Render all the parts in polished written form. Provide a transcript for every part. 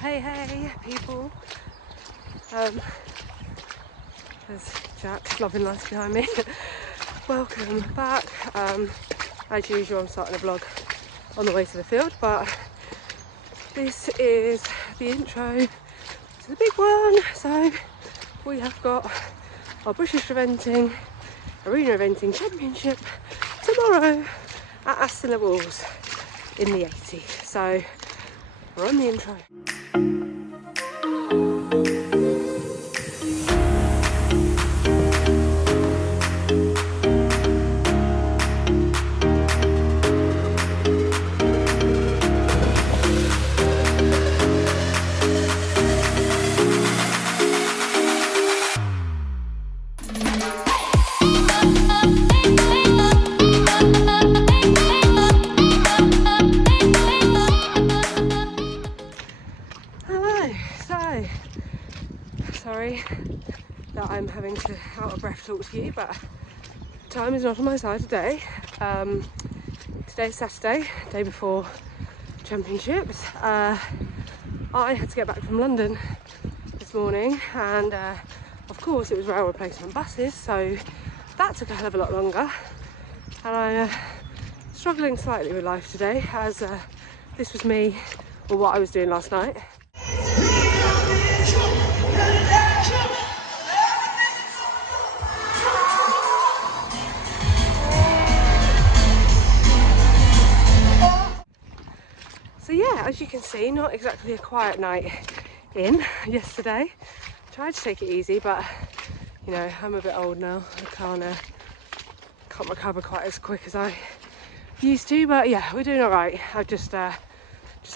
Hey people, there's Jack loving life behind me. Welcome back. As usual, I'm starting a vlog on the way to the field, but this is the intro to the big one. So we have got our British eventing, Arena Eventing Championship tomorrow at Aston in the 80. So we're on the intro. Sorry that I'm having to out of breath talk to you, but time is not on my side today. Today's Saturday, day before championships. I had to get back from London this morning, and of course it was rail replacement buses, so that took a hell of a lot longer, and I'm struggling slightly with life today, as this was me, or what I was doing last night. So yeah, as you can see, not exactly a quiet night in yesterday. Tried to take it easy, but you know, I'm a bit old now. I can't recover quite as quick as I used to, but yeah, we're doing all right. I just have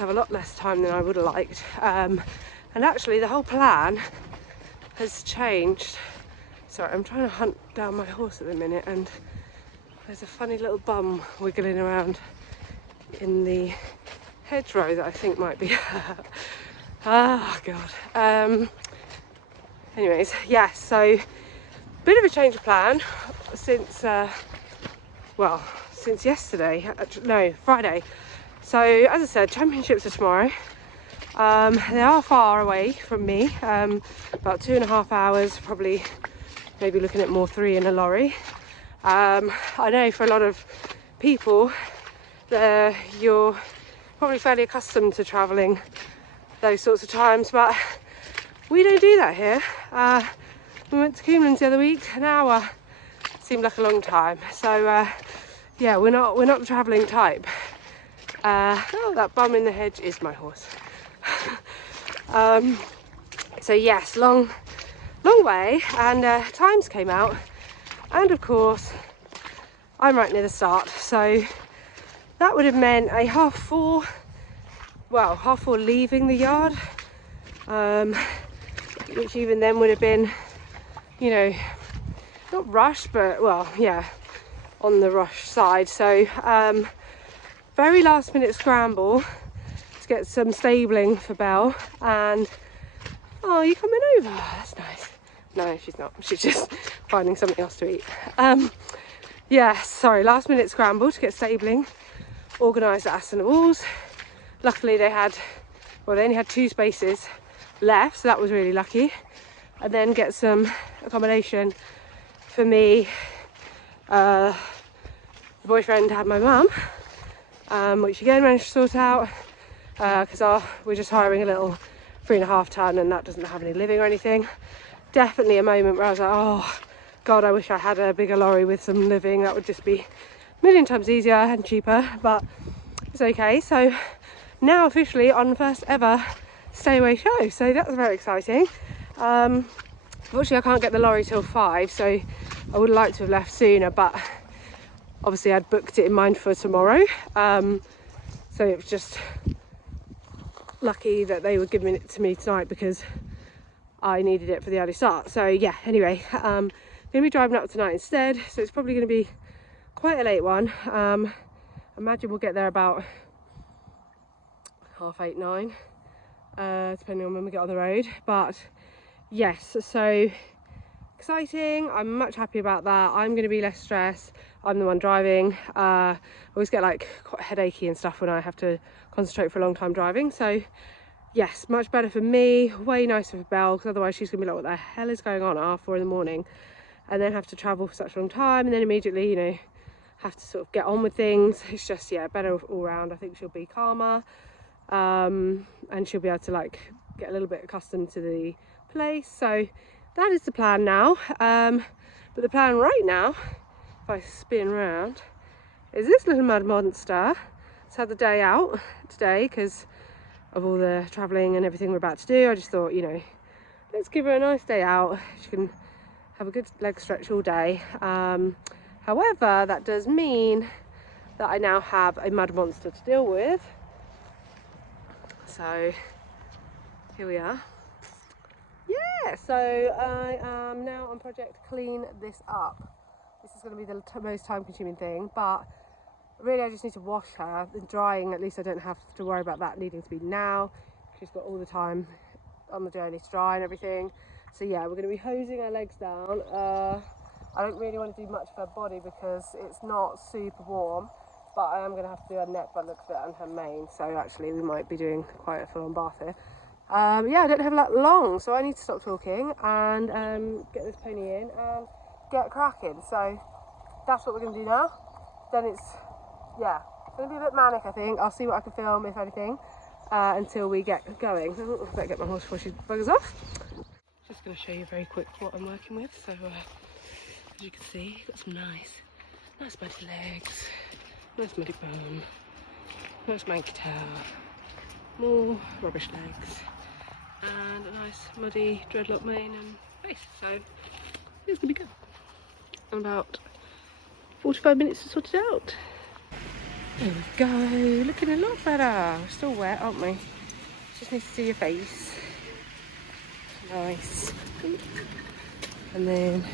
a lot less time than I would have liked. And actually the whole plan has changed. Sorry, I'm trying to hunt down my horse at the minute, and there's a funny little bum wiggling around in the hedgerow that I think might be oh god. Anyways, yeah, so bit of a change of plan since since yesterday, no, Friday. So as I said, championships are tomorrow. They are far away from me, about 2.5 hours, probably maybe looking at more 3 in a lorry. I know for a lot of people you're probably fairly accustomed to travelling those sorts of times, but we don't do that here. We went to Grooming the other week. An hour seemed like a long time, so yeah, we're not the travelling type. Oh, that bum in the hedge is my horse. So yes, long way, and times came out, and of course I'm right near the start, so that would have meant a 4:30, well, 4:30 leaving the yard, which even then would have been, you know, not rushed, but well, yeah, on the rush side. So very last minute scramble to get some stabling for Belle, and oh, you coming over? That's nice. No, she's not, she's just finding something else to eat. Yeah, sorry, last minute scramble to get stabling organised at Aston. Luckily they only had 2 spaces left, so that was really lucky. And then get some accommodation for me. The boyfriend had my mum, which again managed to sort out, because we're just hiring a little 3.5 ton, and that doesn't have any living or anything. Definitely a moment where I was like, oh god, I wish I had a bigger lorry with some living. That would just be a million times easier and cheaper, but it's okay. So now officially on the first ever stay away show, so that's very exciting. Unfortunately I can't get the lorry till 5, so I would like to have left sooner, but obviously I'd booked it in mind for tomorrow, so it was just lucky that they were giving it to me tonight because I needed it for the early start. So yeah, anyway, I'm gonna be driving up tonight instead, so it's probably gonna be quite a late one. Imagine we'll get there about 8:30, 9, depending on when we get on the road. But yes, so exciting. I'm much happy about that. I'm going to be less stressed. I'm the one driving. I always get like quite headachy and stuff when I have to concentrate for a long time driving. So yes, much better for me, way nicer for Belle, because otherwise she's gonna be like, what the hell is going on at 4 in the morning, and then have to travel for such a long time, and then immediately, you know, have to sort of get on with things. It's just, yeah, better all round. I think she'll be calmer, and she'll be able to like get a little bit accustomed to the place. So that is the plan now. But the plan right now, if I spin around, is this little mud monster. It's had the day out today because of all the travelling and everything we're about to do. I just thought, you know, let's give her a nice day out. She can have a good leg stretch all day. However, that does mean that I now have a mud monster to deal with. So here we are. Yeah, so I am now on project clean this up. This is going to be the most time consuming thing, but really I just need to wash her. The drying, at least I don't have to worry about that needing to be now. She's got all the time on the journey to dry and everything. So yeah, we're going to be hosing her legs down. I don't really want to do much of her body because it's not super warm, but I am going to have to do her neck by the looks of it and her mane. So actually we might be doing quite a full-on bath here. Yeah, I don't have that long, so I need to stop talking and get this pony in and get cracking. So that's what we're going to do now. Then it's, yeah, it's going to be a bit manic, I think. I'll see what I can film, if anything, until we get going. I better get my horse before she buggers off. Just going to show you very quick what I'm working with. So as you can see, got some nice muddy legs, nice muddy bone, nice manky tail, more rubbish legs, and a nice muddy dreadlock mane and face. So it's gonna be good. In about 45 minutes to sort it out. There we go, looking a lot better. We're still wet, aren't we? Just need to see your face. Nice. And then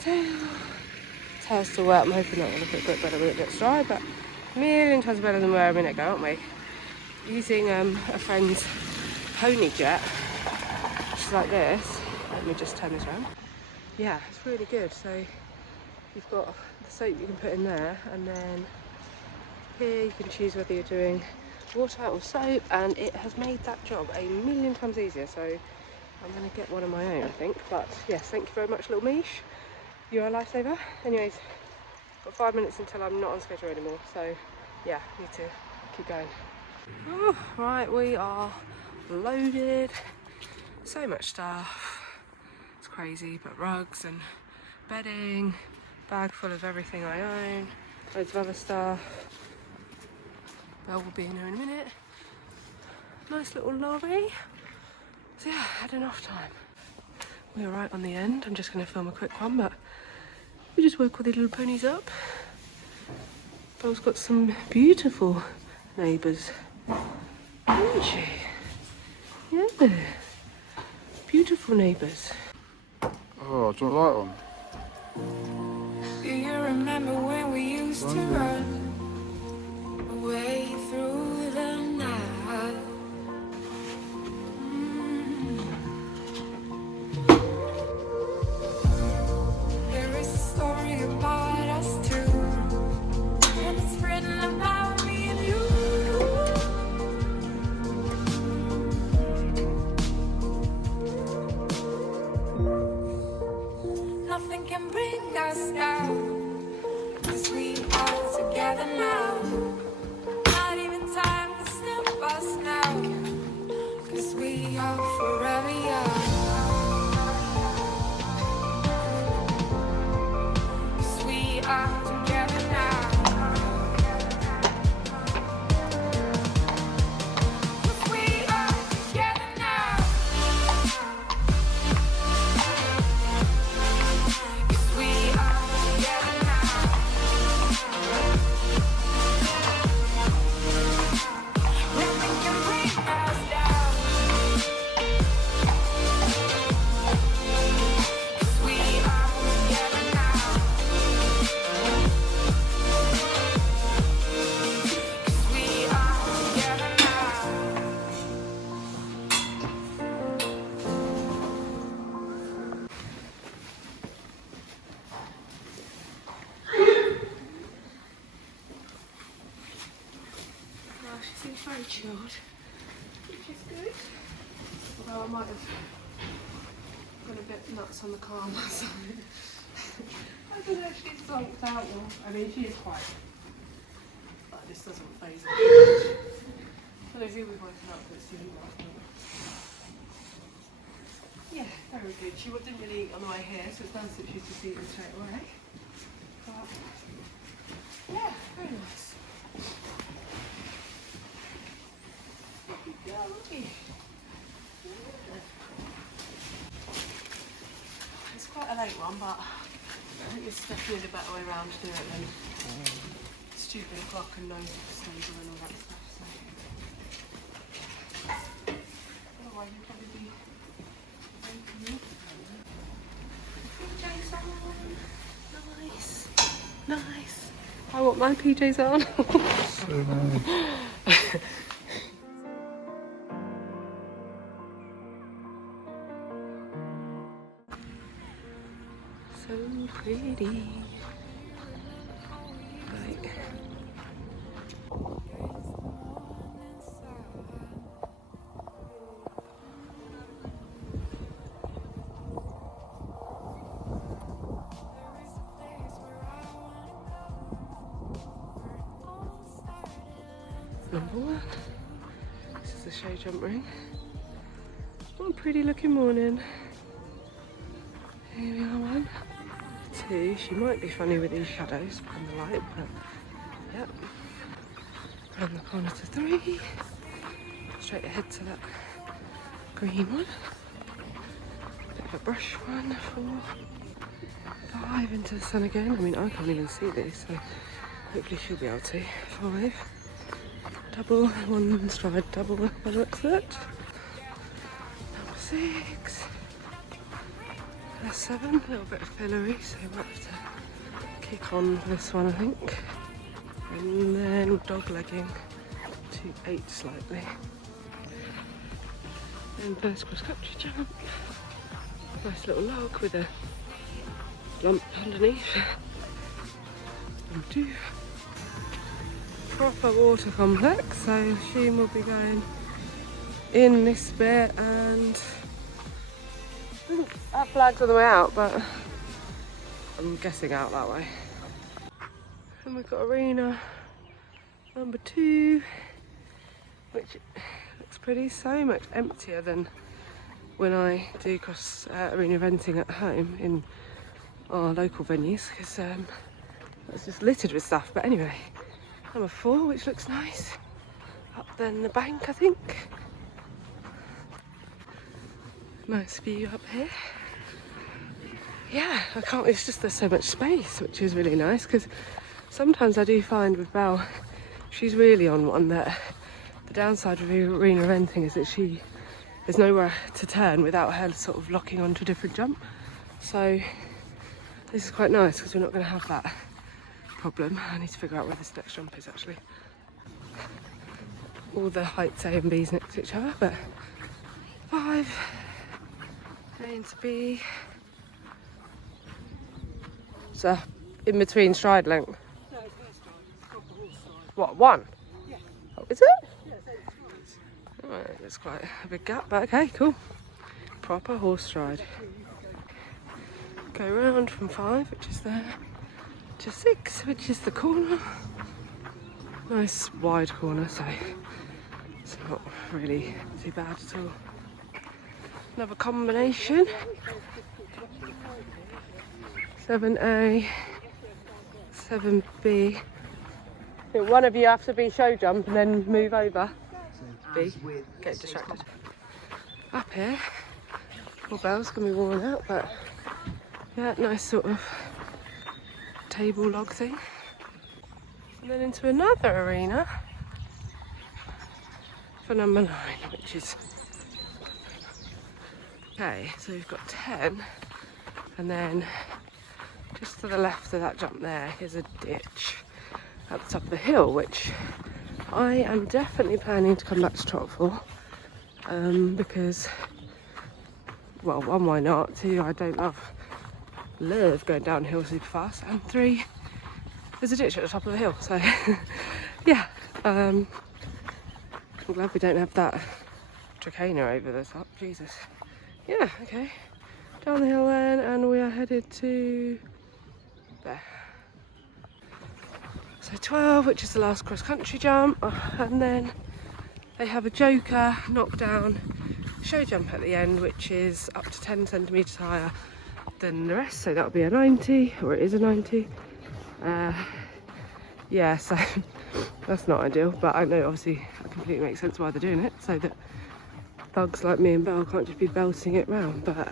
tail's still wet. I'm hoping that will look a bit better when it gets dry, but a million times better than where a minute ago, aren't we? Using a friend's pony jet, which is like this. Let me just turn this around. Yeah, it's really good. So you've got the soap you can put in there, and then here you can choose whether you're doing water or soap, and it has made that job a million times easier. So I'm going to get one of my own, I think. But yes, thank you very much, little Mish. You're a lifesaver. Anyways, got 5 minutes until I'm not on schedule anymore. So yeah, need to keep going. Oh, right, we are loaded. So much stuff. It's crazy, but rugs and bedding, bag full of everything I own, loads of other stuff. Belle will be in here in a minute. Nice little lorry. So yeah, I had enough time. We're right on the end. I'm just going to film a quick one, but we just woke all the little ponies up. Belle's got some beautiful neighbours. Isn't she? Yeah. Beautiful neighbours. Oh, do you want that one? Do you remember when we used to run away through the night? There is a story about us two, and it's written about me and you. Nothing can bring us down, 'cause we are together now. Not even time can stop us now, 'cause we are forever young. 'Cause we are together now. 'Cause we are together now. 'Cause we are together now. Nothing can bring us down. 'Cause we are together now. 'Cause we are together now. Oh, she seems very chilled. she's good. Although I might have got a bit nuts on the car on my side. I don't know if she's zonked out or... I mean, she is quite... But this doesn't faze her too much. I don't know if you'll be working out for it soon, but I think... Yeah, very good. She didn't really eat on the way here, so it's nice that she's just eating straight away. But, yeah, very nice. Good girl, aren't you? Yeah. It's quite a late one, but I think it's definitely the better way around to do it than stupid o'clock and no snoozer and all that stuff. So. Otherwise, you'd probably be waking up. PJs on. Nice. Nice. I want my PJs on. So nice. So pretty. Right. Number one. This is the show jump ring. What a pretty looking morning. Here we are, one. Two. She might be funny with these shadows and the light, but yep. Around the corner to three. Straight ahead to that green one. Bit of a brush one, 4, 5 into the sun again. I mean, I can't even see this, so hopefully she'll be able to. 5. Double, 1 stride double by the looks of it. Number 6. 7, a little bit of fillery, so we'll have to kick on this one, I think. And then dog legging to 8 slightly. And first cross country jump. Nice little log with a lump underneath. Number 2. Proper water complex, so she will be going in this bit, and I think that flag's on the way out, but I'm guessing out that way. And we've got arena number 2, which looks pretty, so much emptier than when I do cross arena eventing at home in our local venues, because it's just littered with stuff. But anyway, number 4, which looks nice. Up then the bank, I think. Nice view up here. Yeah, I can't, it's just there's so much space, which is really nice, because sometimes I do find with Belle, she's really on one that the downside of arena eventing is that there's nowhere to turn without her sort of locking onto a different jump. So this is quite nice because we're not going to have that problem. I need to figure out where this next jump is actually. All the heights A and B's next to each other, but 5, A into B. So in between stride length. No, it's not stride. It's proper horse stride. What, 1? Yeah. Oh, is it? Yeah, it's 8 strides. Right, there's quite a big gap, but okay, cool. Proper horse stride. Go round from 5, which is there, to 6, which is the corner. Nice wide corner, so it's not really too bad at all. Another combination. 7A, 7B. I think one of you have to be show jump and then move over. B, get distracted. Up here, poor Belle's gonna be worn out, but yeah, nice sort of table log thing. And then into another arena for number 9, which is okay. So we've got 10, and then just to the left of that jump there is a ditch at the top of the hill, which I am definitely planning to come back to trot for, because, well, 1, why not? 2, I don't love going downhill super fast, and 3, there's a ditch at the top of the hill, so yeah, I'm glad we don't have that Tracana over the top, Jesus. Yeah, okay. Down the hill then, and we are headed to there. So 12, which is the last cross-country jump, and then they have a joker knockdown show jump at the end, which is up to 10 centimetres higher than the rest, so that'll be a 90, or it is a 90. Yeah, so that's not ideal, but I know obviously it completely makes sense why they're doing it, so that thugs like me and Belle can't just be belting it round. But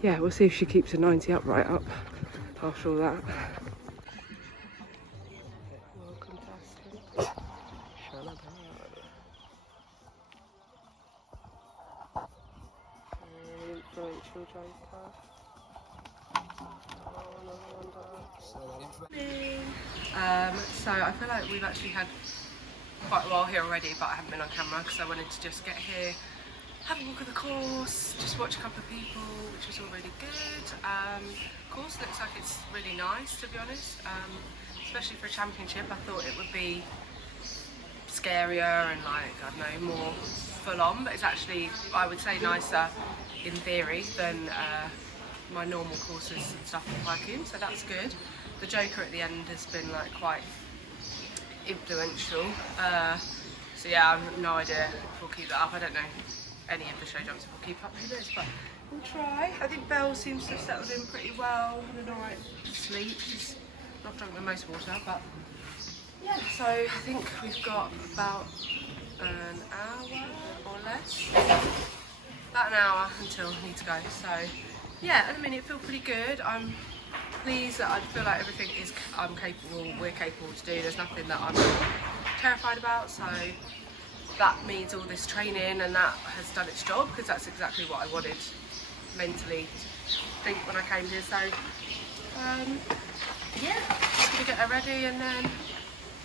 yeah, we'll see if she keeps a 90 upright up after all that. Welcome to Aston. Influential Joe's car. So I feel like we've actually had quite a while here already, but I haven't been on camera because I wanted to just get here, have a walk of the course, just watch a couple of people, which was all really good. Course looks like it's really nice, to be honest, especially for a championship. I thought it would be scarier and like, I don't know, more full on, but it's actually, I would say, nicer in theory than my normal courses and stuff in Tycoon, so that's good. The joker at the end has been like quite influential, so yeah, I have no idea if we'll keep that up. I don't know any of the show jumps if we'll keep up with this, but we'll try. I think Belle seems to have settled in pretty well, had an alright sleep. She's not drunk the most water, but yeah, so I think we've got about an hour or less, about an hour until we need to go. So yeah, at the minute I feel pretty good. I'm pleased that I feel like everything is we're capable to do. There's nothing that I'm terrified about, so that means all this training and that has done its job, because that's exactly what I wanted mentally think when I came here. So yeah, just gonna get her ready and then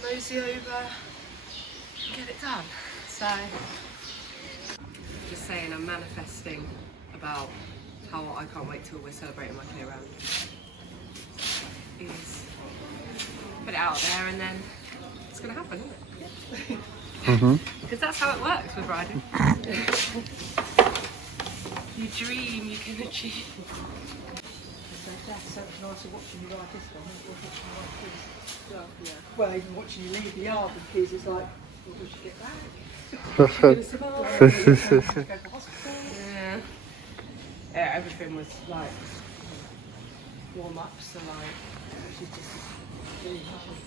mosey over and get it done. So just saying, I'm manifesting about how I can't wait till we're celebrating my clear round. Is put it out there and then it's gonna happen, isn't it? Because that's how it works with riding. You dream, you can achieve. That's so much nicer watching you ride this one than watching you ride this. Yeah. Well, even watching you leave the yard with kids, it's like, well, we should get back. She's going to survive. Go to hospital. Yeah. Yeah, everything was like warm-ups, so like She's just really happy.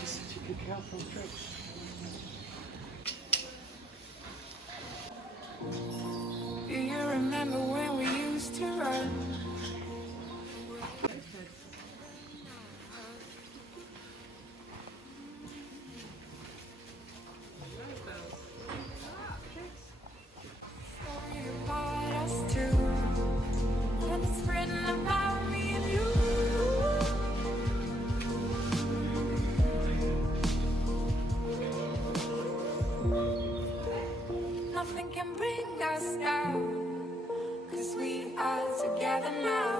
She's such a good girl from tricks. Do you remember when we used to run? Story about us two, and it's written about me and you. Nothing can bring us down, 'cause we are together now.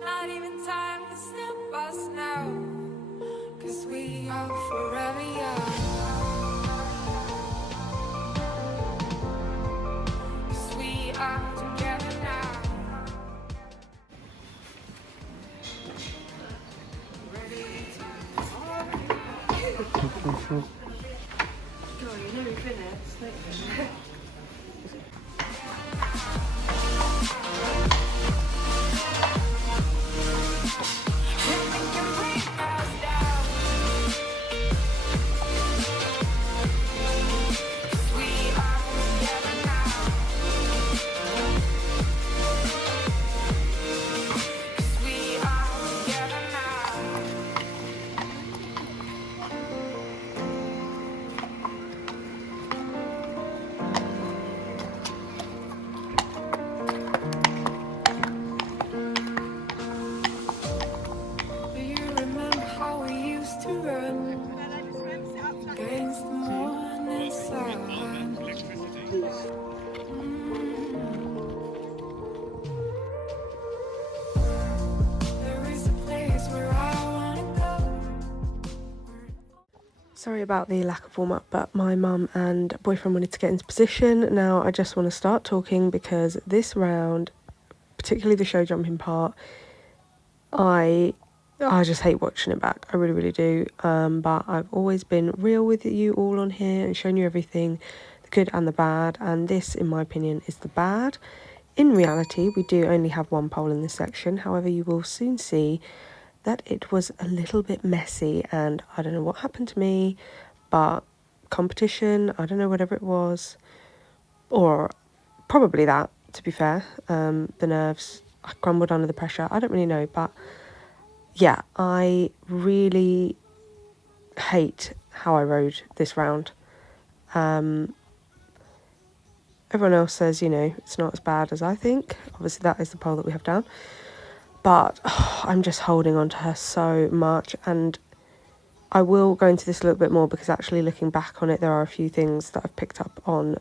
Not even time can stop us now, 'cause we are forever young. 'Cause we are together now. God, you know we've been there, don't you? Nothing can bring us down, 'cause we are together now. 'Cause we are together now. Sorry about the lack of warm-up, but my mum and boyfriend wanted to get into position. Now I just want to start talking because this round, particularly the show jumping part, I just hate watching it back. I really, really do. But I've always been real with you all on here and shown you everything, the good and the bad. And this, in my opinion, is the bad. In reality, we do only have one pole in this section. However, you will soon see that it was a little bit messy, and I don't know what happened to me, but competition, I don't know, whatever it was, or probably that, to be fair, the nerves, I crumbled under the pressure, I don't really know, but yeah, I really hate how I rode this round. Everyone else says, you know, it's not as bad as I think. Obviously that is the pole that we have down. But I'm just holding on to her so much, and I will go into this a little bit more because actually looking back on it, there are a few things that I've picked up on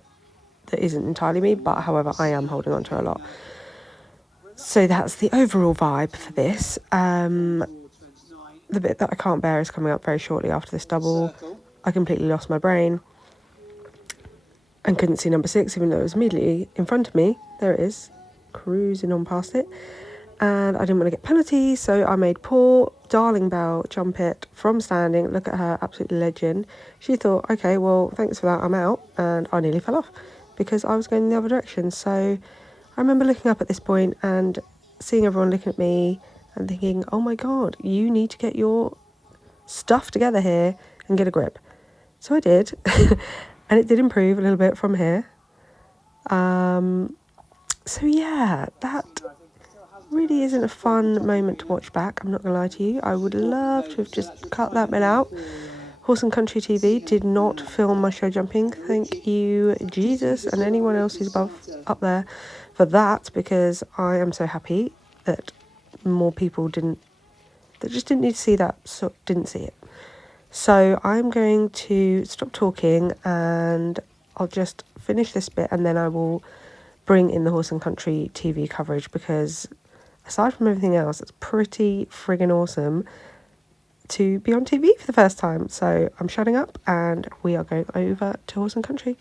that isn't entirely me, but however, I am holding on to her a lot. So that's the overall vibe for this. The bit that I can't bear is coming up very shortly after this double. I completely lost my brain and couldn't see number 6, even though it was immediately in front of me. There it is, cruising on past it. And I didn't want to get penalties, so I made poor darling Belle jump it from standing. Look at her, absolute legend. She thought, okay, well, thanks for that, I'm out. And I nearly fell off because I was going in the other direction. So I remember looking up at this point and seeing everyone looking at me and thinking, oh my God, you need to get your stuff together here and get a grip. So I did, and it did improve a little bit from here. So yeah, that really isn't a fun moment to watch back, I'm not going to lie to you. I would love to have just cut that bit out. Horse and Country TV did not film my show jumping. Thank you, Jesus, and anyone else who's up there for that, because I am so happy that more people just didn't need to see that, so didn't see it. So I'm going to stop talking and I'll just finish this bit, and then I will bring in the Horse and Country TV coverage, because aside from everything else, it's pretty friggin' awesome to be on TV for the first time. So I'm shutting up and we are going over to Horse and Country.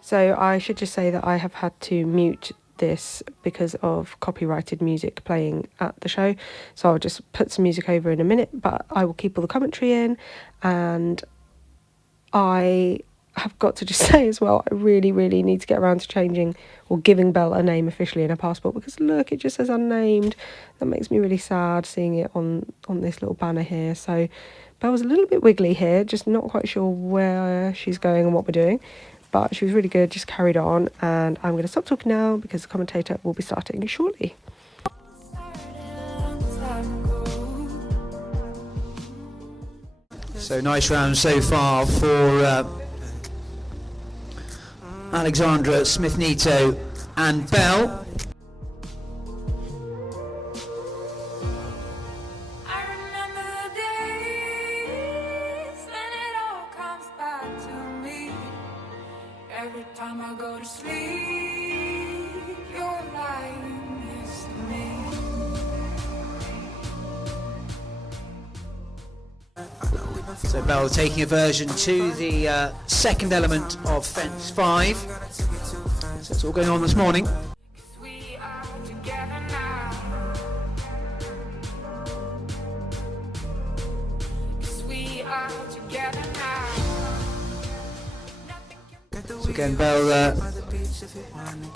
So I should just say that I have had to mute this because of copyrighted music playing at the show. So I'll just put some music over in a minute, but I will keep all the commentary in. And I have got to just say as well, I really, really need to get around to changing or giving Belle a name officially in her passport, because look, it just says unnamed. That makes me really sad seeing it on this little banner here. So Belle was a little bit wiggly here, just not quite sure where she's going and what we're doing, but she was really good, just carried on. And I'm going to stop talking now because the commentator will be starting shortly. So nice round so far for Alexandra, Smith-Nito and Belle. I remember the days when it all comes back to me. Every time I go to sleep, you're lying next to me. So Belle taking aversion to the second element of fence 5. So it's all going on this morning. 'Cause we are together now. 'Cause we are together now. Nothing can So again, Belle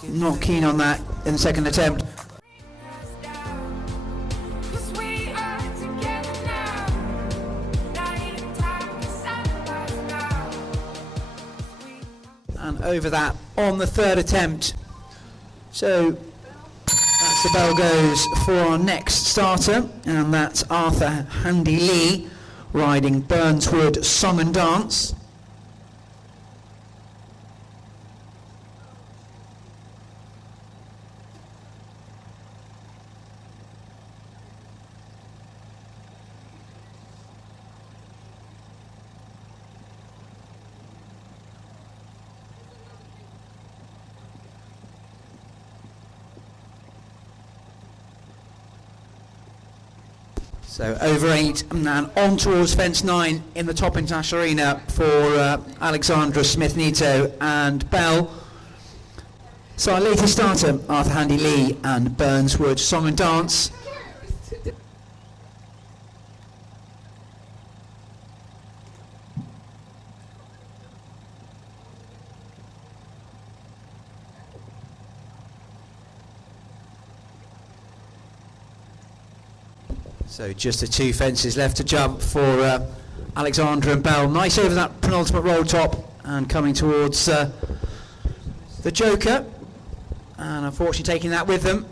not keen on that in the second attempt. bring us down. 'Cause we are together now. Not even time to sacrifice now. 'Cause we And over that on the third attempt. So that's the bell goes for our next starter, and that's Arthur Handy Lee riding Burnswood Song and Dance. So over 8 and on towards fence 9 in the top international arena for Alexandra, Smith-Nito and Bell. So our latest starter, Arthur Handy Lee and Burnswood Song and Dance. So just the 2 fences left to jump for Alexandra and Bell. Nice over that penultimate roll top and coming towards the Joker. And unfortunately taking that with them.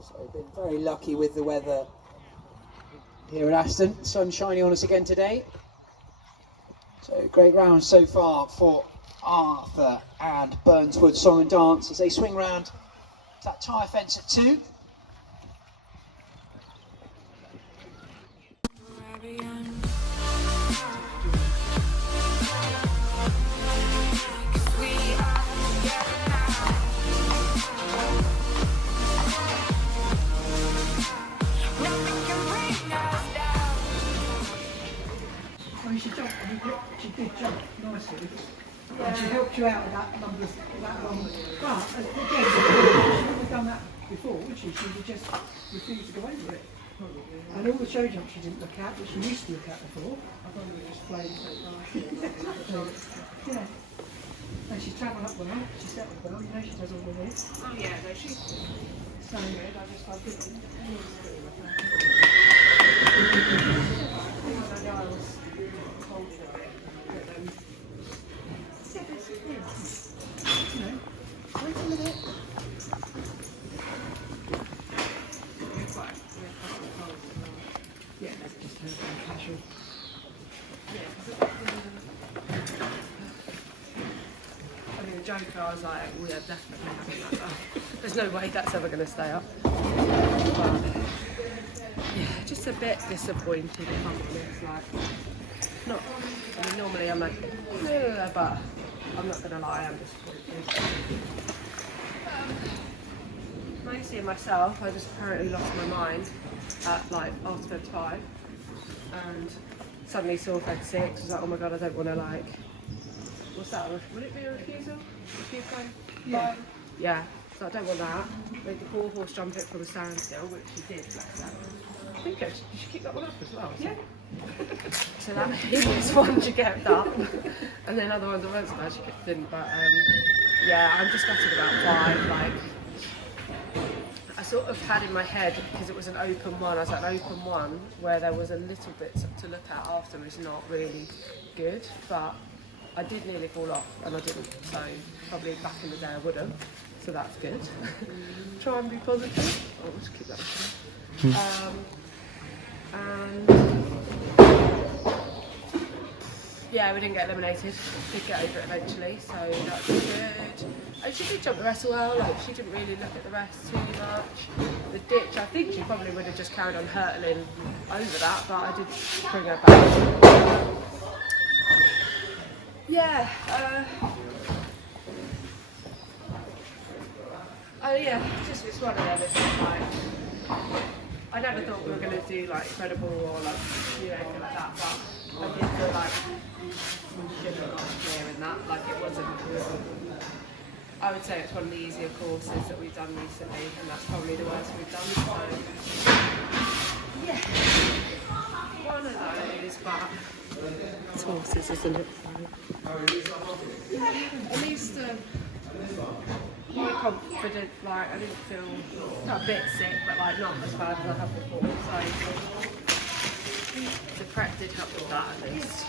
So we've been very lucky with the weather here at Aston. Sun shining on us again today. So great round so far for Arthur and Burnswood Song and Dance as they swing round that tyre fence at 2. Well, she did jump nicely. And she helped you out with that number of that long. But again, she wouldn't have done that before, would she? She would just refuse to go over it. And all the show jumps she didn't look at, but she used to look at before. I thought we were just playing yeah. And she's travelled up well, she's settled well, you know she does all of this. Oh yeah, no, she's So good, I just love it. Wait a minute. Yeah, that's just very casual. I mean, the Joker, I was like, we are definitely having that. There's no way that's ever going to stay up. But, yeah, just a bit disappointed if I'm honest. Like, not, I mean, normally I'm like, no, but I'm not going to lie, I'm disappointed. Mostly in myself, I just apparently lost my mind at like after fed 5 and suddenly saw fed 6. I was like, oh my god, I don't want to like, what's that? Would it be a refusal? Refusal? Yeah. Yeah, so I don't want that. Made the 4-horse jump it from a standstill, which she did, bless her. I think you should keep that one up as well. So. Yeah. So that hideous one she kept up, and then other ones I weren't so bad she didn't. But yeah, I'm just gutted about 5. Like, I sort of had in my head, because it was an open one, I was like, an open one where there was a little bit to look at after was not really good, but I did nearly fall off and I didn't, so probably back in the day I would have, so that's good. Try and be positive. Oh, we'll just keep that and yeah, we didn't get eliminated. Did get over it eventually, so that's good. Oh, she did jump the rest well, like she didn't really look at the rest too much. The ditch, I think she probably would have just carried on hurtling over that, but I did bring her back. Yeah, oh yeah, it's one of them, it's like, I never thought we were going to do like credible or like, you know, anything like that, but I did feel like we should have got clear in that, like it wasn't, I would say it's one of the easier courses that we've done recently, and that's probably the worst we've done, so yeah, one of those, but it's horses, isn't it? So, yeah, at least quite confident, like I didn't feel a bit sick, but like not as bad as I have before, so the prep did help with that at least.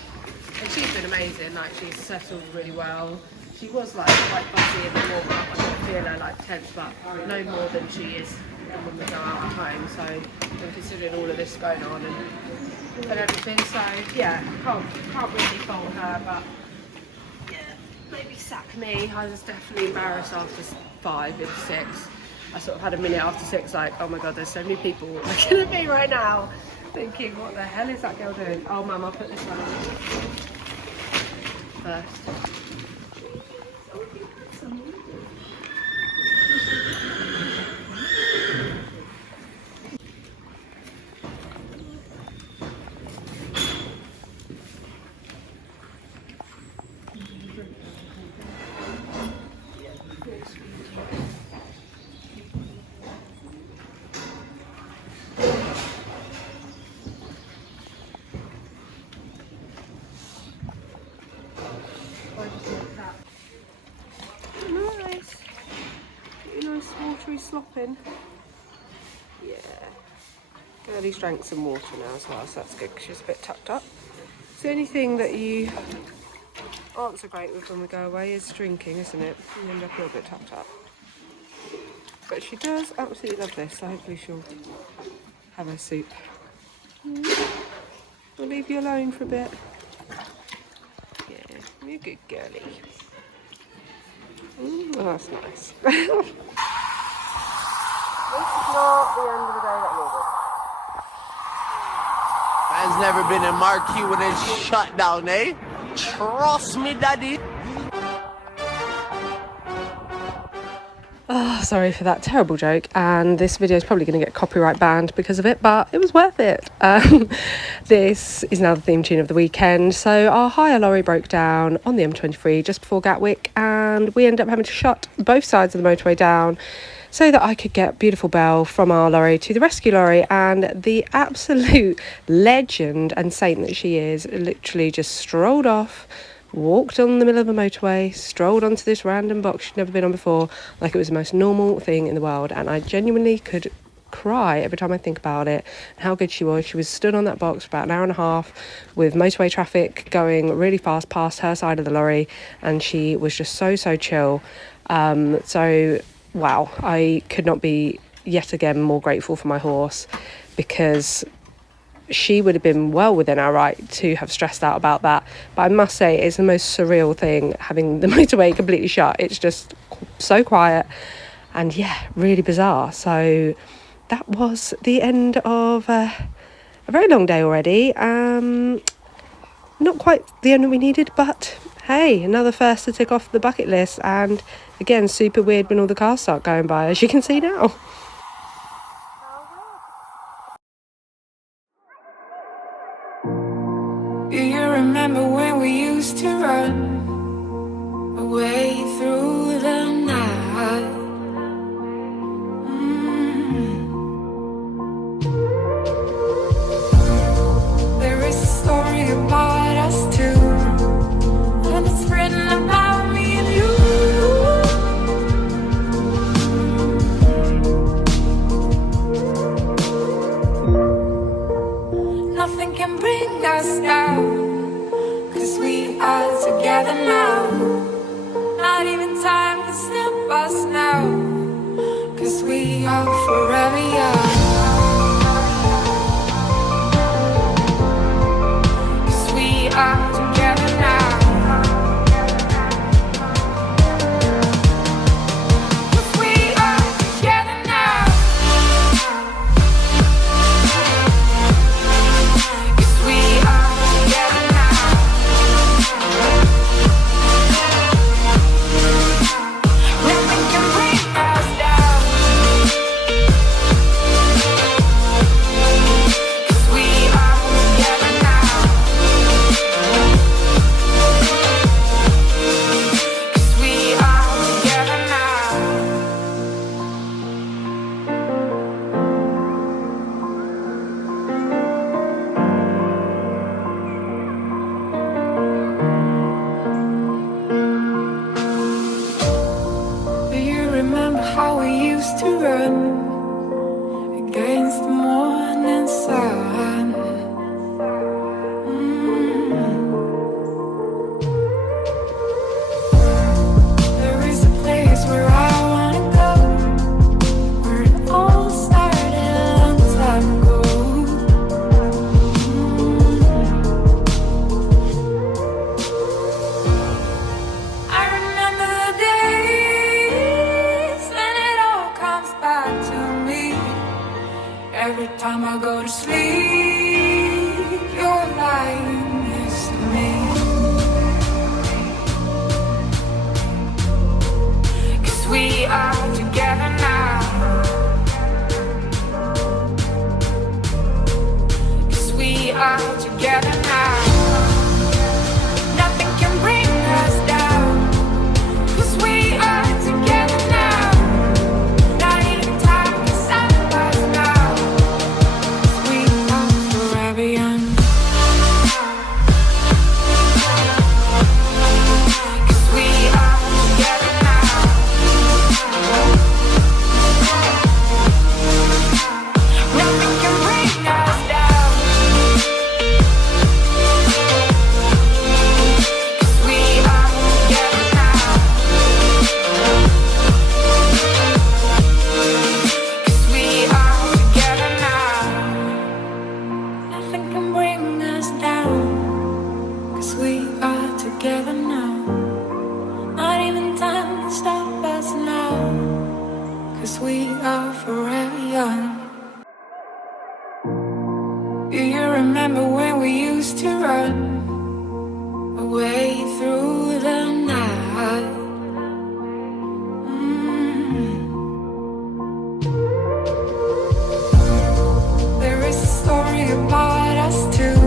And she's been amazing, like she's settled really well. She was like quite fussy in the warm up, I could feel her like tense, but no more than she is when we go out at home, so and considering all of this going on and everything, so yeah, can't really fault her, but maybe sack me. I was definitely embarrassed after 5 and 6. I sort of had a minute after 6 like, oh my god, there's so many people looking at me right now thinking, what the hell is that girl doing? Oh mum, I'll put this one on first. Girlie's drank some water now as well, so that's good because she's a bit tucked up. So anything that you aren't so great with when we go away is drinking, isn't it? You end up a little bit tucked up. But she does absolutely love this, so hopefully she'll have her soup. I'll leave you alone for a bit. Yeah, you're a good girlie. Oh, that's nice. This is not the end of the day that needed. Man's never been in marquee when it's shut down, eh? Trust me, daddy. Oh, sorry for that terrible joke, and this video is probably going to get copyright banned because of it, but it was worth it. This is now the theme tune of the weekend. So our hire lorry broke down on the M23 just before Gatwick, and we ended up having to shut both sides of the motorway down so that I could get beautiful Belle from our lorry to the rescue lorry. And the absolute legend and saint that she is literally just strolled off, walked on the middle of the motorway, strolled onto this random box she'd never been on before, like it was the most normal thing in the world. And I genuinely could cry every time I think about it, how good she was. She was stood on that box for about an hour and a half with motorway traffic going really fast past her side of the lorry, and she was just so chill. So wow, I could not be yet again more grateful for my horse, because she would have been well within our right to have stressed out about that. But I must say, it's the most surreal thing having the motorway completely shut. It's just so quiet and yeah, really bizarre. So that was the end of a very long day already. Not quite the end we needed, but hey, another first to tick off the bucket list. And again, super weird when all the cars start going by, as you can see now. Do you remember when we used to run away through the night? There is a story about us two, and it's written about me and you. Nothing can bring us down, 'cause we are together now. Not even time can stop us now, 'cause we are forever young. 'Cause we are together now. 'Cause we are together now. 'Cause we are together now. Nothing can bring us down. 'Cause we are together now. 'Cause we are together now. Do you remember how we used to run against the morning sun? There is a place where I wanna go, where it all started a long time ago. I remember the days when it all comes back to me. Every time I go to sleep, you're lying next to me. 'Cause we are together now. 'Cause we are together now. Nothing can bring us down. 'Cause we are together now. Not even time can stop us now. 'Cause we are forever young. 'Cause we are together now. Nothing can bring remember when we used to run away through the night. There is a story about us two,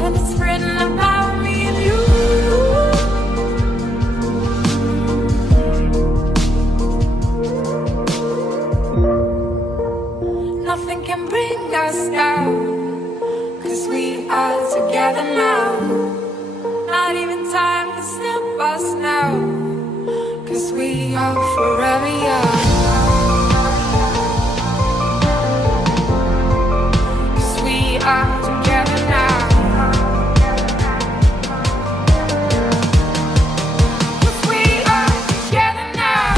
and it's written about me and you. Nothing can bring us down, 'cause we are together now. Not even time can stop us now, 'cause we are forever young. 'Cause we are together now. 'Cause we are together now.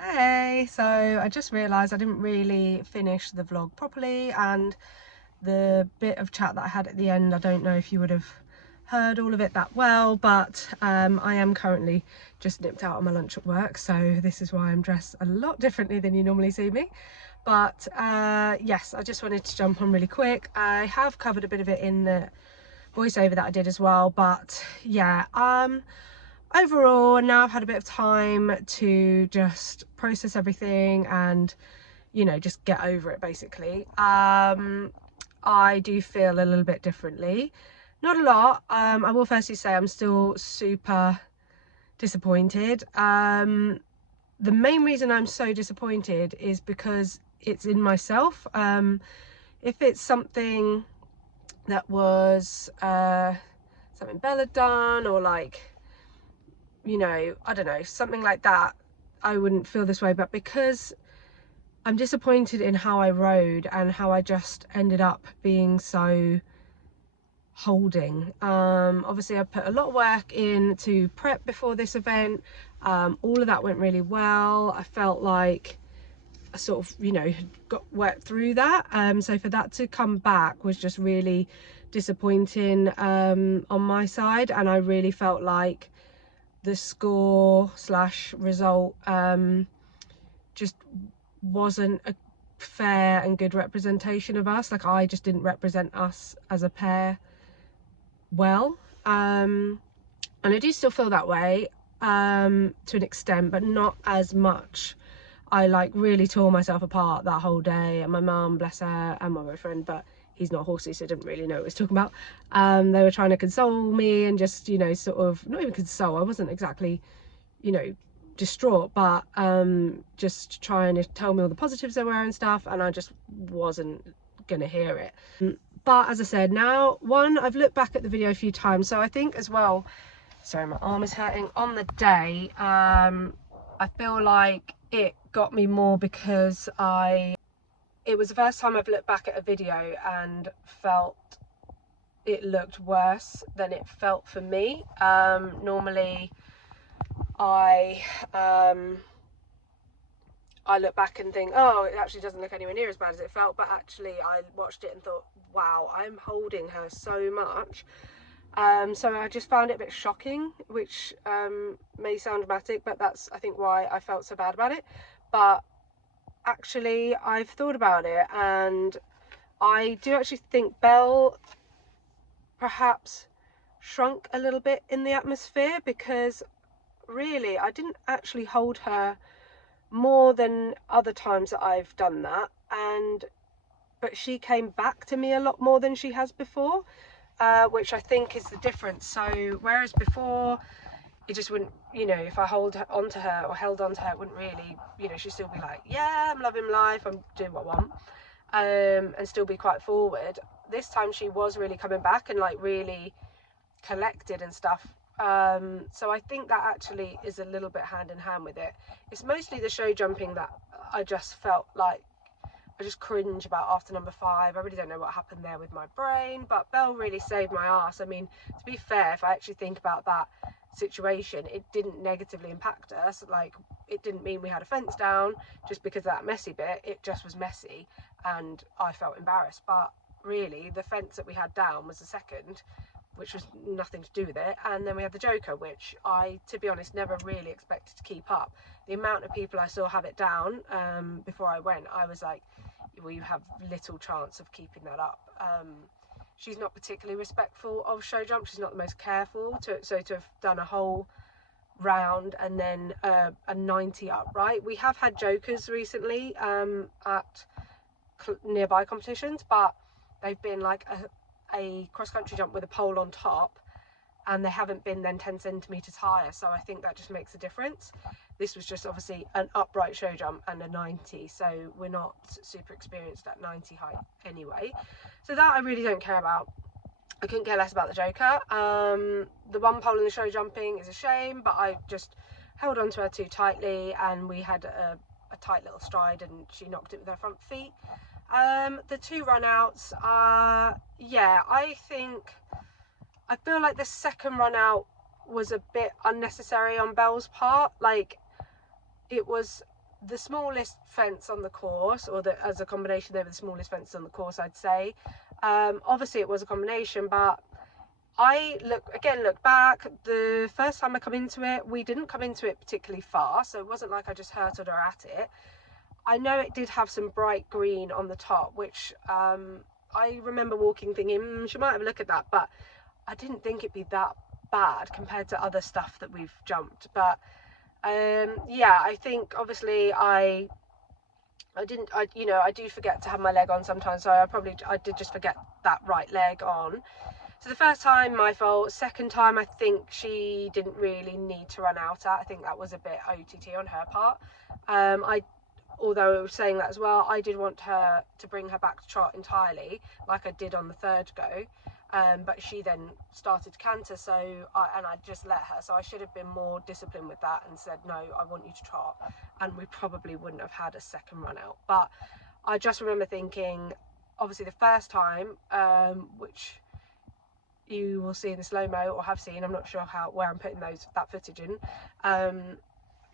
Hey, so I just realised I didn't really finish the vlog properly, and the bit of chat that I had at the end, I don't know if you would have heard all of it that well, but I am currently just nipped out on my lunch at work, so this is why I'm dressed a lot differently than you normally see me. But yes, I just wanted to jump on really quick. I have covered a bit of it in the voiceover that I did as well, but yeah, overall now I've had a bit of time to just process everything and, you know, just get over it basically. I do feel a little bit differently, not a lot. I will firstly say I'm still super disappointed. The main reason I'm so disappointed is because it's in myself. If it's something that was something Bella had done, or like, you know, I don't know, something like that, I wouldn't feel this way. But because I'm disappointed in how I rode and how I just ended up being so holding. Obviously I put a lot of work in to prep before this event. All of that went really well. I felt like I sort of, you know, got worked through that. So for that to come back was just really disappointing on my side, and I really felt like the score slash result just wasn't a fair and good representation of us. Like, I just didn't represent us as a pair well, and I do still feel that way to an extent, but not as much. I like really tore myself apart that whole day, and my mum, bless her, and my boyfriend, but he's not horsey, so didn't really know what he was talking about. They were trying to console me and just, you know, sort of, not even console, I wasn't exactly, you know, distraught, but just trying to tell me all the positives there were and stuff, and I just wasn't gonna hear it. But as I said, now, one, I've looked back at the video a few times, so I think as well, sorry, my arm is hurting, on the day, I feel like it got me more because it was the first time I've looked back at a video and felt it looked worse than it felt for me. Normally I look back and think, oh, it actually doesn't look anywhere near as bad as it felt, but actually I watched it and thought, wow, I'm holding her so much. So I just found it a bit shocking, which may sound dramatic, but that's, I think, why I felt so bad about it. But actually, I've thought about it, and I do actually think Belle perhaps shrunk a little bit in the atmosphere, because really I didn't actually hold her more than other times that I've done that, but she came back to me a lot more than she has before, which I think is the difference. So whereas before it just wouldn't, you know, if I held onto her or held onto her, it wouldn't really, you know, she'd still be like, yeah, I'm loving life, I'm doing what I want, and still be quite forward. This time she was really coming back and like really collected and stuff. So I think that actually is a little bit hand in hand with it. It's mostly the show jumping that I just felt like I just cringe about after number 5. I really don't know what happened there with my brain, but Belle really saved my ass. I mean, to be fair, if I actually think about that situation, it didn't negatively impact us. Like, it didn't mean we had a fence down just because of that messy bit. It just was messy and I felt embarrassed. But really, the fence that we had down was the second, which was nothing to do with it. And then we had the Joker, which I, to be honest, never really expected to keep up. The amount of people I saw have it down before I went, I was like, we have little chance of keeping that up. She's not particularly respectful of show jump. She's not the most careful. So to have done a whole round and then a 90 upright. We have had jokers recently at nearby competitions, but they've been like a cross-country jump with a pole on top, and they haven't been then 10 centimetres higher, so I think that just makes a difference. This was just obviously an upright show jump and a 90, so we're not super experienced at 90 height anyway, so that I really don't care about. I couldn't care less about the joker. The one pole in the show jumping is a shame, but I just held onto her too tightly, and we had a tight little stride, and she knocked it with her front feet. The 2 run outs, yeah, I feel like the second run out was a bit unnecessary on Belle's part. Like, it was the smallest fence on the course, or as a combination, they were the smallest fence on the course, I'd say. Obviously it was a combination, but I look back, the first time I come into it, we didn't come into it particularly far, so it wasn't like I just hurtled her at it. I know it did have some bright green on the top, which I remember walking thinking, she might have a look at that, but I didn't think it'd be that bad compared to other stuff that we've jumped. But yeah, I think obviously I do forget to have my leg on sometimes, so I did just forget that right leg on. So the first time, my fault. Second time, I think she didn't really need to run out at. I think that was a bit OTT on her part. Although saying that as well, I did want her to bring her back to trot entirely, like I did on the third go. But she then started to canter, and I just let her. So I should have been more disciplined with that and said, no, I want you to trot. And we probably wouldn't have had a second run out. But I just remember thinking, obviously the first time, which you will see in the slow-mo, or have seen, I'm not sure where I'm putting that footage in,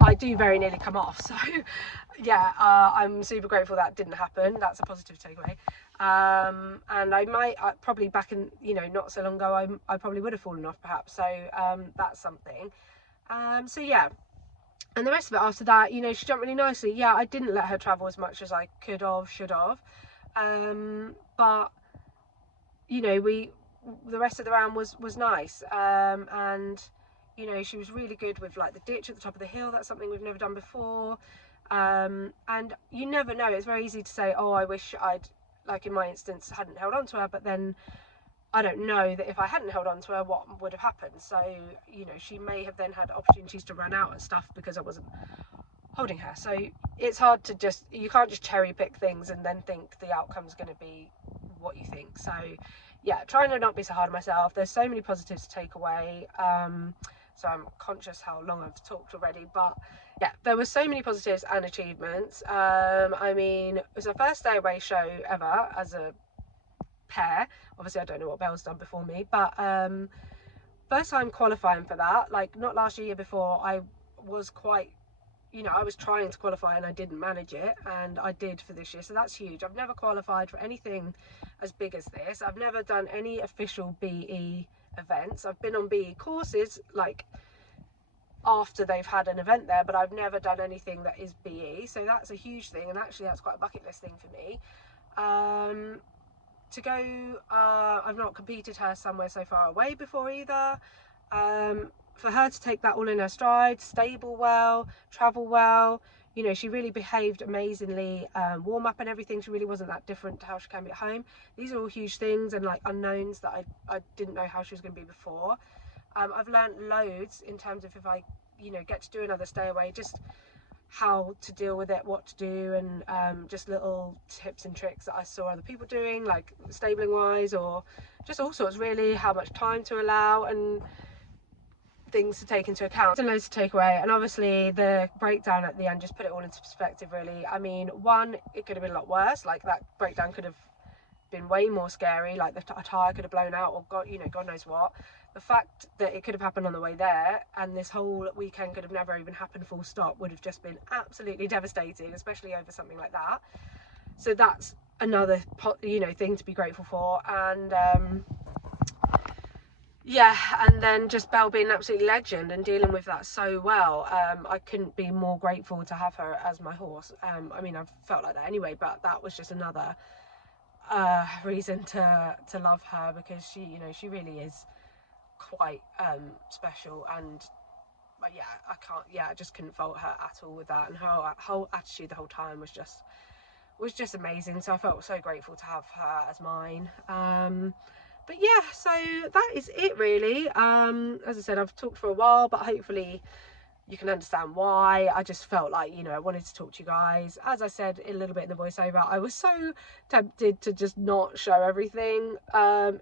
I do very nearly come off. So yeah, I'm super grateful that didn't happen. That's a positive takeaway. And I probably back in, not so long ago, I probably would have fallen off perhaps. So that's something. So yeah, and the rest of it after that, she jumped really nicely. Yeah, I didn't let her travel as much as I should have. But the rest of the round was nice. And she was really good with like the ditch at the top of the hill. That's something we've never done before. And you never know. It's very easy to say, oh, I wish I'd, like in my instance, hadn't held on to her, but then I don't know that if I hadn't held on to her, what would have happened. So, she may have then had opportunities to run out and stuff because I wasn't holding her. So it's hard to you can't just cherry pick things and then think the outcome's going to be what you think. So yeah, trying to not be so hard on myself. There's so many positives to take away. So I'm conscious how long I've talked already, but yeah, there were so many positives and achievements. I mean, it was our first day away show ever as a pair. Obviously I don't know what Belle's done before me, but first time qualifying for that. Like, not last year before, I was quite, I was trying to qualify and I didn't manage it, and I did for this year, so that's huge. I've never qualified for anything as big as this. I've never done any official BE events. I've been on BE courses like after they've had an event there, but I've never done anything that is BE, so that's a huge thing, and actually that's quite a bucket list thing for me. To go, I've not competed her somewhere so far away before either. For her to take that all in her stride, stable well, travel well, she really behaved amazingly. Warm up and everything, she really wasn't that different to how she can be at home. These are all huge things and like unknowns that I didn't know how she was going to be before. I've learned loads in terms of if I get to do another stay away, just how to deal with it, what to do, and just little tips and tricks that I saw other people doing, like stabling wise, or just all sorts really, how much time to allow and things to take into account. And loads to take away, and obviously the breakdown at the end just put it all into perspective really. I mean, one, it could have been a lot worse, like that breakdown could have been way more scary, like the tyre could have blown out, or God knows what. The fact that it could have happened on the way there, and this whole weekend could have never even happened full stop, would have just been absolutely devastating, especially over something like that. So that's another thing to be grateful for. And yeah, and then just Belle being an absolute legend and dealing with that so well. I couldn't be more grateful to have her as my horse. I mean, I've felt like that anyway, but that was just another reason to love her, because she, you know, she really is quite special. And yeah, I just couldn't fault her at all with that, and her whole attitude the whole time was just amazing. So I felt so grateful to have her as mine. But yeah, so that is it really. As I said, I've talked for a while, but hopefully you can understand why. I just felt like, you know, I wanted to talk to you guys. As I said a little bit in the voiceover, I was so tempted to just not show everything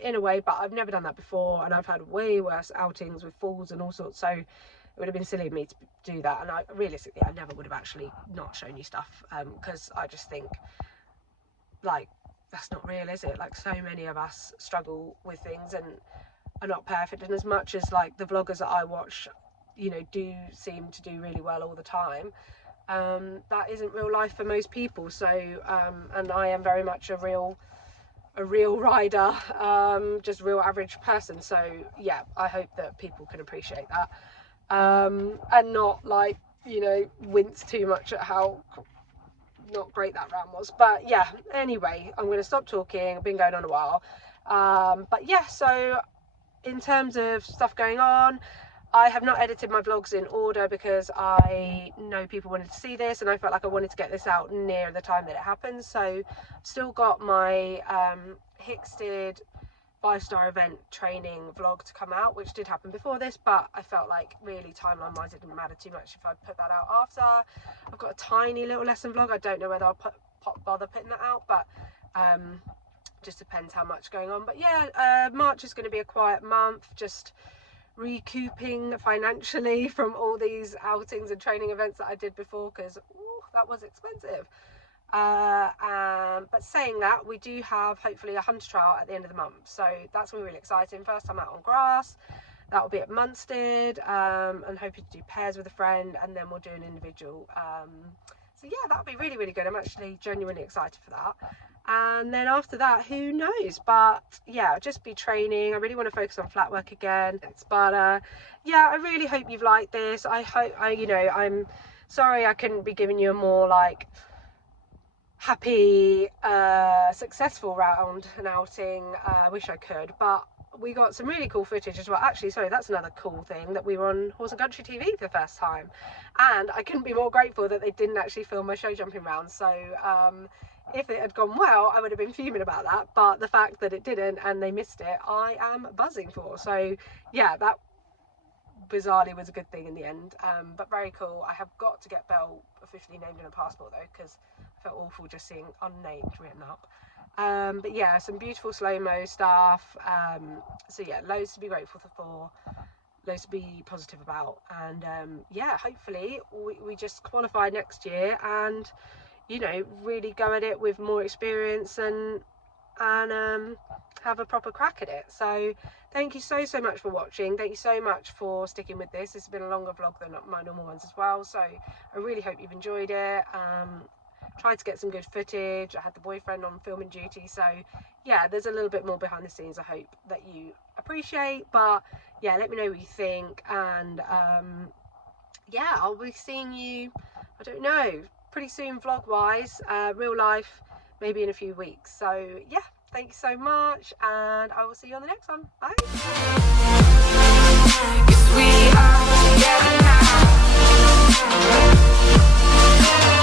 in a way, but I've never done that before, and I've had way worse outings with falls and all sorts, so it would have been silly of me to do that. And realistically, I never would have actually not shown you stuff, because I just think, like, that's not real, is it? Like, so many of us struggle with things and are not perfect, and as much as like the vloggers that I watch, you know, do seem to do really well all the time, that isn't real life for most people. So and I am very much a real rider, just real average person. So yeah, I hope that people can appreciate that, and not, like, you know, wince too much at how not great that round was. But yeah, anyway, I'm going to stop talking. I've been going on a while, but yeah, so in terms of stuff going on, I have not edited my vlogs in order because I know people wanted to see this, and I felt like I wanted to get this out near the time that it happens. So I've still got my Hicksted 5-star event training vlog to come out, which did happen before this, but I felt like really timeline wise it didn't matter too much if I put that out after. I've got a tiny little lesson vlog. I don't know whether I'll bother putting that out, but just depends how much going on. But yeah, March is going to be a quiet month, just recouping financially from all these outings and training events that I did before, because that was expensive. But saying that, we do have hopefully a hunter trial at the end of the month, so that's going to be really exciting. First time out on grass, that will be at Munstead, and hoping to do pairs with a friend, and then we'll do an individual. So yeah, that'll be really, really good. I'm actually genuinely excited for that. And then after that, who knows? But yeah, I'll just be training. I really want to focus on flat work again. But yeah, I really hope you've liked this. I hope, you know, I'm sorry I couldn't be giving you a more like happy, successful round and outing. I wish I could, but we got some really cool footage as well. Actually, sorry, that's another cool thing, that we were on Horse and Country TV for the first time, and I couldn't be more grateful that they didn't actually film my show jumping round. So if it had gone well, I would have been fuming about that, but the fact that it didn't and they missed it, I am buzzing for. So yeah, that bizarrely was a good thing in the end. But very cool. I have got to get Belle officially named in a passport though, because I felt awful just seeing unnamed written up. But yeah, some beautiful slow-mo stuff. So yeah, loads to be grateful for, loads to be positive about, and yeah, hopefully we just qualify next year and, you know, really go at it with more experience and have a proper crack at it. So thank you so much for watching. Thank you so much for sticking with this. This has been a longer vlog than my normal ones as well, so I really hope you've enjoyed it. Tried to get some good footage. I had the boyfriend on filming duty, so yeah, there's a little bit more behind the scenes I hope that you appreciate. But yeah, let me know what you think, and yeah, I'll be seeing you, I don't know, pretty soon vlog wise, real life maybe in a few weeks. So yeah, thank you so much, and I will see you on the next one. Bye. 'Cause we are together now.